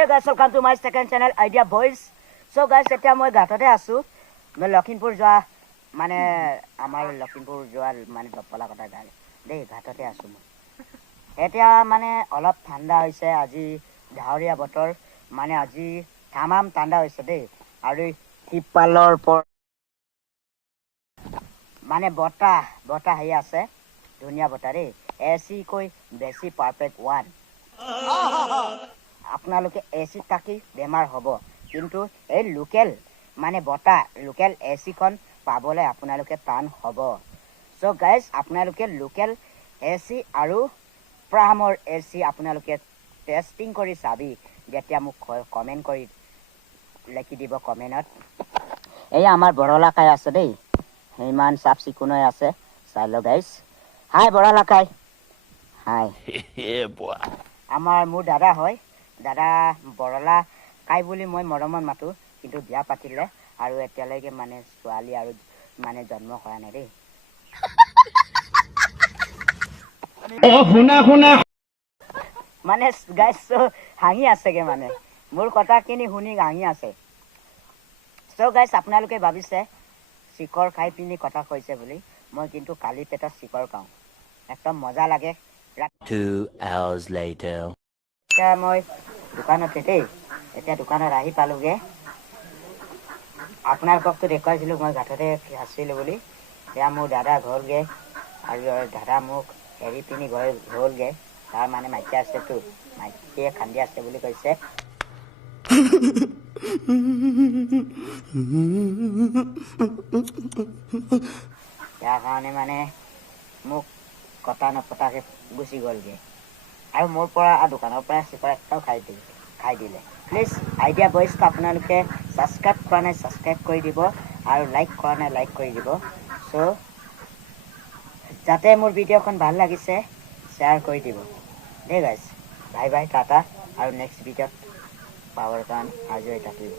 Hey guys, welcome to my second channel, Idea Boys. So guys, এতিয়া মই ঘাটতে আছো। মই লখিমপুৰ যোৱা মানে আমাৰ লখিমপুৰ যোৱা মানে দপলা কথা গাল দেই ঘাটতে আছো মই। এতিয়া মানে অলপ ঠাণ্ডা হৈছে আজি ডাৱৰীয়া বতৰ মানে আজি তামাম ঠাণ্ডা হৈছে দেই আৰু সিপালৰ পৰা মানে বতাহ আহি আছে ধুনীয়া বতাহ দেই এচি কৈ বেছি পাৰফেক্ট ওৱান আপোনালোকে এচি থাকি বেমাৰ হ'ব কিন্তু এই লোকেল মানে বতাহ লোকেল এচিখন পাবলৈ আপোনালোকে টান হ'ব চ' গাইজ আপোনালোকে লোকেল এচি আৰু প্ৰামৰ এচি আপোনালোকে টেষ্টিং কৰি চাবি যেতিয়া মোক কমেণ্ট কৰি লিখি দিব কমেণ্টত এই আমাৰ বৰলাকাই আছে দেই ইমান চাফ চিকুণ হৈ আছে চাই ল গাইজ হাই বৰলাকাই হাই আমাৰ মোৰ দাদা হয় দাদা বৰলা কাই বুলি মই মৰমত মাতো কিন্তু বিয়া পাতিলে আৰু এতিয়ালৈকে মানে ছোৱালী আৰু মানে জন্ম কৰা নাই দেই মানে গাইজ হাঁহি আছেগে মানে মোৰ কথাখিনি শুনি হাঁহি আছে চ' গাইজ আপোনালোকে ভাবিছে চিকৰ খাই পিনি কথা কৈছে বুলি মই কিন্তু কালি পেটত চিকৰ খাওঁ একদম মজা লাগে 2 hours later এতিয়া মই দোকানতে দেই এতিয়া দোকানত আহি পালোগে আপোনালোককতো দেখুৱাইছিলোঁ মই ঘাটতে আছিলোঁ বুলি এতিয়া মোৰ দাদা ঘৰগে আৰু দাদা মোক এৰি পিনি গ'লগে তাৰ মানে মাইকী আছেতো মাইকীয়ে কান্দি আছে বুলি কৈছে ইয়াৰ কাৰণে মানে মোক কটা নপতাকে গুচি গ'লগে আৰু মোৰ পৰা দোকানৰ পৰা চিকৰ একটাও খাই দিলে প্লিজ আইডিয়া বইজটো আপোনালোকে ছাবস্ক্ৰাইব কৰা নাই ছাবস্ক্ৰাইব কৰি দিব আৰু লাইক কৰা নাই লাইক কৰি দিব চ' যাতে মোৰ ভিডিঅ'খন ভাল লাগিছে শ্বেয়াৰ কৰি দিব দেই গাইজ বাই বাই টাটা আৰু নেক্সট ভিডিঅ'ত পাৱাৰ কাৰণে আজি থাকিব